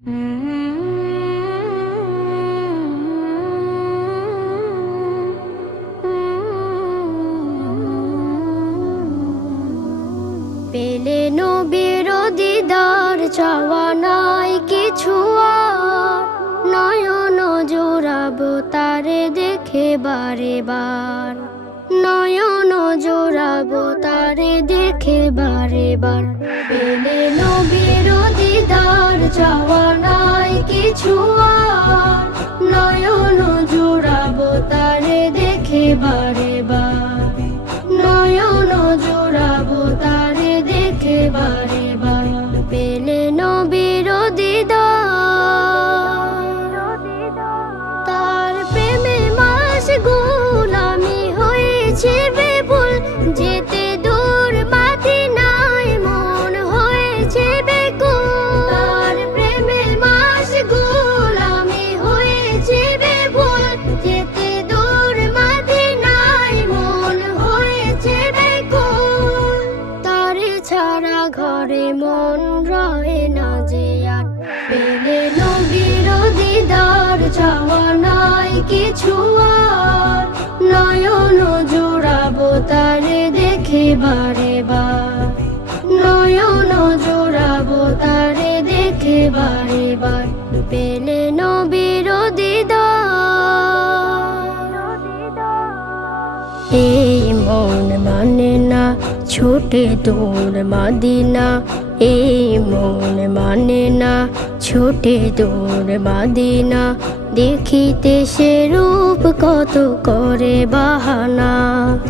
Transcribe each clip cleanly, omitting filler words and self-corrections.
পেলে নবীর দিদার চাওয়া নাই কিছু আর, নয়ন জোড়াবো তারে দেখে বারে বার, নয়ন জোড়াবো তারে দেখে বারে বার। পেলে নবীর দিদার চাওয়া নাই কিছু আর, নয়ন জোড়াবো তারে দেখে বারে বার, নয়ন জোড়াবো তারে দেখে বারে বার। পেলে নবীর দিদার, তার প্রেমে মাশগুল আমি হয়েছি বিপুল, যেতে দূর মদিনায় মন হয়েছে বেকুল। তার প্রেমে মাশগুল আমি হয়েছি বিপুল, যেতে দূর মদিনায় মন হয়েছে বেকুল। তারে ছাড়া ঘরে মন রয় না যে আর, পেলে নবীর দিদার চাওয়া নাই কিছু আর, নয়ন জোড়াবো তারে দেখে বারে বার, নয়ন জোড়াবো তারে দেখে বারে বার। পেলে নবীর দিদার, এই মন মানে না ছোটে দূর মদিনা, এই মন মানে না ছোটে দূর মদিনা, দেখিতে সে রূপ কত করে বাহানা।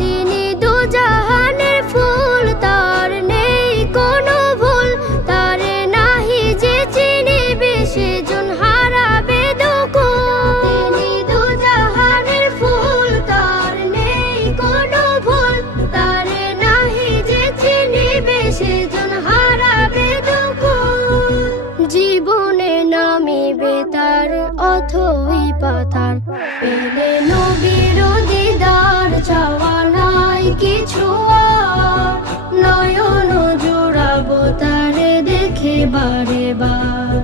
তিনি দুজাহানের ফুল, তার নেই কোনো ভুল, তারে নাহি যে চিনিবে সেজন হারাবে দুকুল। তিনি দুজাহানের ফুল, তার নেই কোনো ভুল, তারে নাহি যে চিনিবে সেজন হারাবে দুকুল। জীবনে নামিবে তার অথই পাথার, পেলে নবীর দিদার চাওয়া নাই কিছু আর, নয়ন জোড়াবো তারে দেখে বারে বার,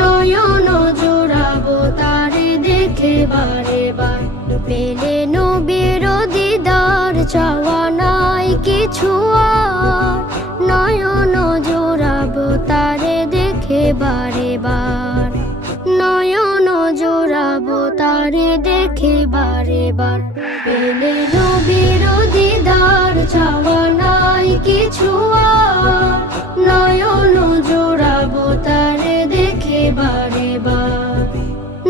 নয়ন জোড়াবো তারে দেখে বারে বার। পেলে নবীর দিদার চাওয়া নাই কিছু আর, নয়ন জোড়াবো তারে দেখে বারে বার, নয়ন জোড়াবো তারে দেখে বারে বার। পেলে নবীর দিদার চাওয়া নাই কিছু আর, নয়ন জোড়াবো তারে দেখে বারে বার,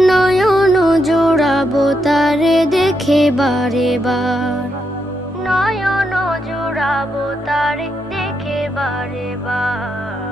নয়ন জোড়াবো তারে দেখে বারে বার, নয়ন জোড়াবো তারে দেখে বারে বার।